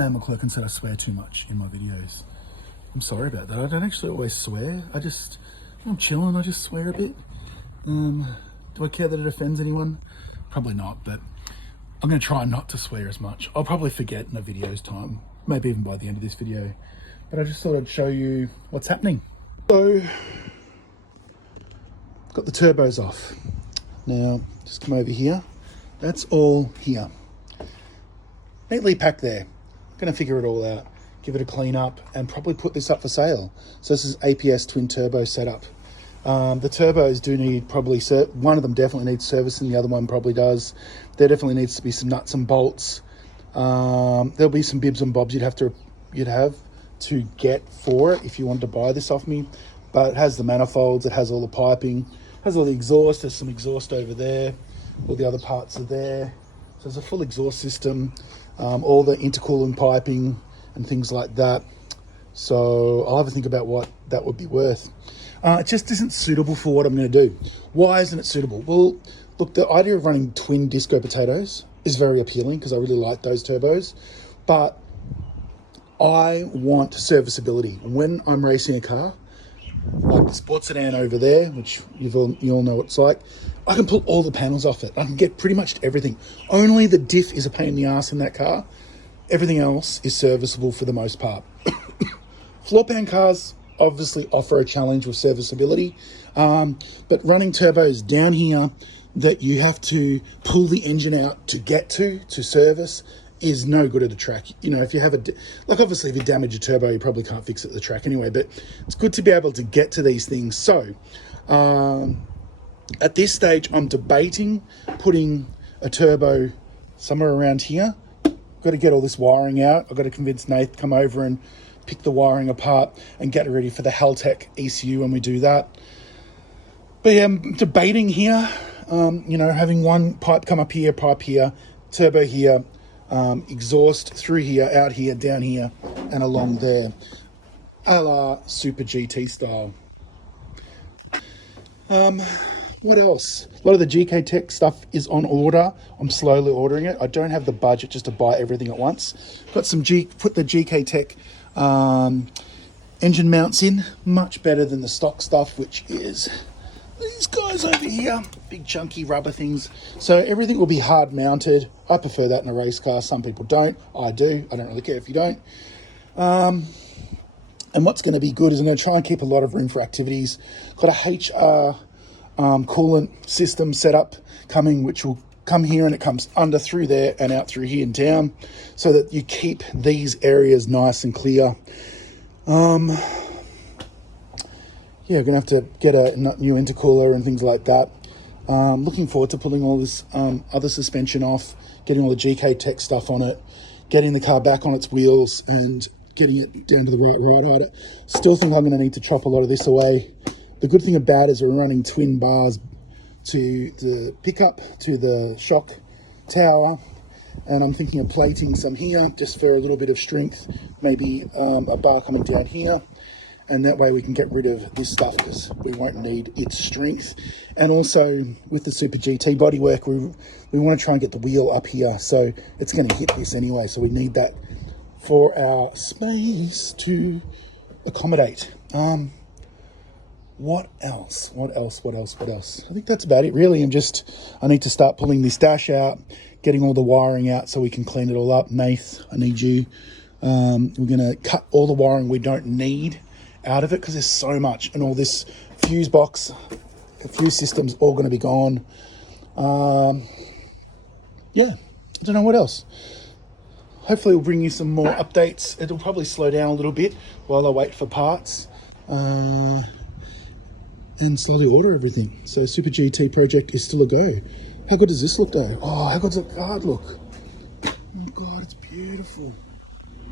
man McClurkin said I swear too much in my videos. I'm sorry about that. I don't actually always swear. I'm chilling, I just swear a bit. Do I care that it offends anyone? Probably not, but I'm going to try not to swear as much. I'll probably forget in a video's time, maybe even by the end of this video. But I just thought I'd show you what's happening. So, got the turbos off. Now, just come over here. That's all here. Neatly packed there. Gonna figure it all out, give it a clean up, and probably put this up for sale. So this is APS twin turbo setup. The turbos do need probably, one of them definitely needs servicing, the other one probably does. There definitely needs to be some nuts and bolts. There'll be some bibs and bobs you'd have to get for it if you wanted to buy this off me. But it has the manifolds, it has all the piping, has all the exhaust. There's some exhaust over there. All the other parts are there. So it's a full exhaust system, all the intercooling piping and things like that. So I'll have a think about what that would be worth. It just isn't suitable for what I'm going to do. Why isn't it suitable? Well, look, the idea of running twin disco potatoes is very appealing because I really like those turbos, but I want serviceability. And when I'm racing a car, like the sports sedan over there, which you all know what it's like, I can pull all the panels off it. I can get pretty much everything. Only the diff is a pain in the ass in that car. Everything else is serviceable for the most part. Floor pan cars obviously offer a challenge with serviceability, but running turbos down here that you have to pull the engine out to get to service is no good at the track. You know, if you have obviously if you damage a turbo, you probably can't fix it at the track anyway, but it's good to be able to get to these things. So at this stage, I'm debating putting a turbo somewhere around here. Got to get all this wiring out. I've got to convince Nath to come over and pick the wiring apart and get it ready for the Haltech ECU when we do that. But yeah, I'm debating here, having one pipe come up here, pipe here, turbo here, exhaust through here, out here, down here, and along there, a la Super GT style. What else? A lot of the GK Tech stuff is on order. I'm slowly ordering it. I don't have the budget just to buy everything at once. Got put the GK Tech engine mounts in. Much better than the stock stuff, which is these guys over here. Big chunky rubber things. So everything will be hard mounted. I prefer that in a race car. Some people don't. I do. I don't really care if you don't. And what's going to be good is I'm going to try and keep a lot of room for activities. Got a HR coolant system set up coming, which will come here and it comes under through there and out through here and down, so that you keep these areas nice and clear. Yeah, we're gonna have to get a new intercooler and things like that. Looking forward to pulling all this other suspension off, getting all the GK Tech stuff on it, getting the car back on its wheels and getting it down to the right ride height. Still think I'm going to need to chop a lot of this away. The good thing about it is we're running twin bars to the pickup, to the shock tower, and I'm thinking of plating some here just for a little bit of strength, maybe a bar coming down here, and that way we can get rid of this stuff because we won't need its strength. And also with the Super GT bodywork, we want to try and get the wheel up here, so it's going to hit this anyway, so we need that for our space to accommodate. What else? I think that's about it, really. I need to start pulling this dash out, getting all the wiring out so we can clean it all up. Nath, I need you. We're going to cut all the wiring we don't need out of it because there's so much. And all this fuse box, a fuse system's all going to be gone. Yeah, I don't know what else. Hopefully we'll bring you some more updates. It'll probably slow down a little bit while I wait for parts. And slowly order everything. So Super GT project is still a go. How good does this look though? Oh, how good does the card look? Oh my God, it's beautiful.